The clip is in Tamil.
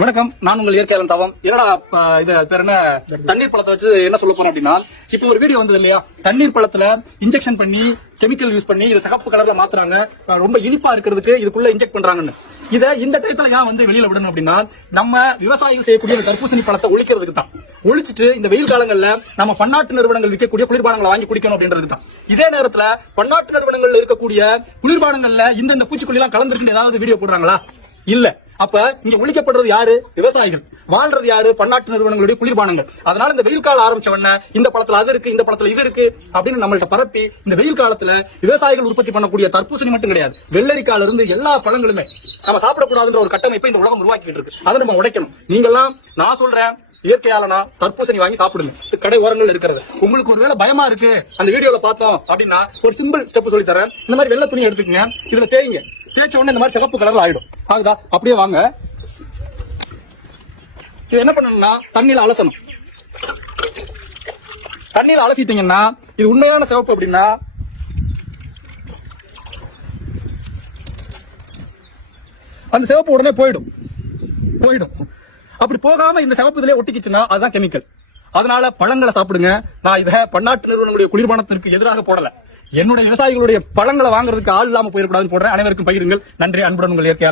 வணக்கம், நான் உங்கள் இயற்கையாளன் தவம். என்னடா இது பேர் என்ன, தண்ணீர் பழத்தை வச்சு என்ன சொல்ல போறோம் அப்படின்னா, இப்போ ஒரு வீடியோ வந்தது இல்லையா, தண்ணீர் பழத்துல இன்ஜெக்ஷன் பண்ணி கெமிக்கல் யூஸ் பண்ணி இதை சிகப்பு கலர்ல மாத்துறாங்க, ரொம்ப இனிப்பா இருக்கிறதுக்கு இதுக்குள்ள இன்ஜெக்ட் பண்றாங்கன்னு. இதை இந்த டயத்துல ஏன் வந்து வெளியில விடணும் அப்படின்னா, நம்ம விவசாயிகள் செய்யக்கூடிய தர்பூசணி பழத்தை ஒழிக்கிறதுக்கு தான். ஒழிச்சிட்டு இந்த வெயில் காலங்கள்ல நம்ம பன்னாட்டு நிறுவனங்கள் விற்கக்கூடிய குளிர்பானங்களை வாங்கி குடிக்கணும் அப்படின்றது தான். இதே நேரத்துல பன்னாட்டு நிறுவனங்கள்ல இருக்கக்கூடிய குளிர்பானங்கள்ல இந்த பூச்சிக்கொல்லி எல்லாம் கலந்துருக்கு ஏதாவது வீடியோ போடுறாங்களா? இல்ல. அப்ப இங்க ஒழிக்கப்படுறது யாரு? விவசாயிகள். வாழ்றது யாரு? பன்னாட்டு நிறுவனங்களுடைய குளிர்பானங்கள். அதனால இந்த வெயில் காலம் ஆரம்பிச்ச உடனே இந்த பழத்துல அது இருக்கு, இந்த பழத்துல இது இருக்கு அப்படின்னு நம்மள்ட்ட பரப்பி இந்த வெயில் காலத்துல விவசாயிகள் உற்பத்தி பண்ணக்கூடிய தர்பூசணி மட்டும் கிடையாது, வெள்ளரிக்கால இருந்து எல்லா பழங்களுமே நம்ம சாப்பிடக்கூடாதுன்ற ஒரு கட்டமைப்பை இந்த உலகம் உருவாக்கிட்டு இருக்கு. அதை நம்ம உடைக்கணும். நீங்கெல்லாம் நான் சொல்றேன், இயற்கையாலனா தர்பூசணி வாங்கி சாப்பிடுங்க. கடை ஓரங்கள் இருக்கிறது. உங்களுக்கு ஒருவேளை பயமா இருக்கு அந்த வீடியோல பார்த்தோம் அப்படின்னா ஒரு சிம்பிள் ஸ்டெப் சொல்லி தரேன். இந்த மாதிரி வெள்ளை துணி எடுத்துக்கங்க, இதுல தேய்ங்க. தேய்ச்ச உடனே இந்த மாதிரி சிகப்பு கலர்ல ஆயிடும். ஆகுதா? அப்படியே வாங்க. இது என்ன பண்ணணும்னா தண்ணியில அலசணும். தண்ணியில அலசிட்டீங்கன்னா இது உண்மையான சிவப்பு அப்படின்னா அந்த சிவப்பு உடனே போயிடும். அப்படி போகாம இந்த சிவப்பு இதுல ஒட்டிக்கிச்சுன்னா அதுதான் கெமிக்கல். அதனால பழங்களை சாப்பிடுங்க. நான் இதை பன்னாட்டு நிறுவனங்களுடைய குளிர்பானத்திற்கு எதிராக போடல. என்னுடைய விவசாயிகளுடைய பழங்களை வாங்குறதுக்கு ஆள் இல்லாம போயிடக்கூடாதுன்னு போடுறேன். அனைவருக்கும் பகிருங்கள். நன்றி. அன்புடன் உங்கள் இயற்கையாளர்.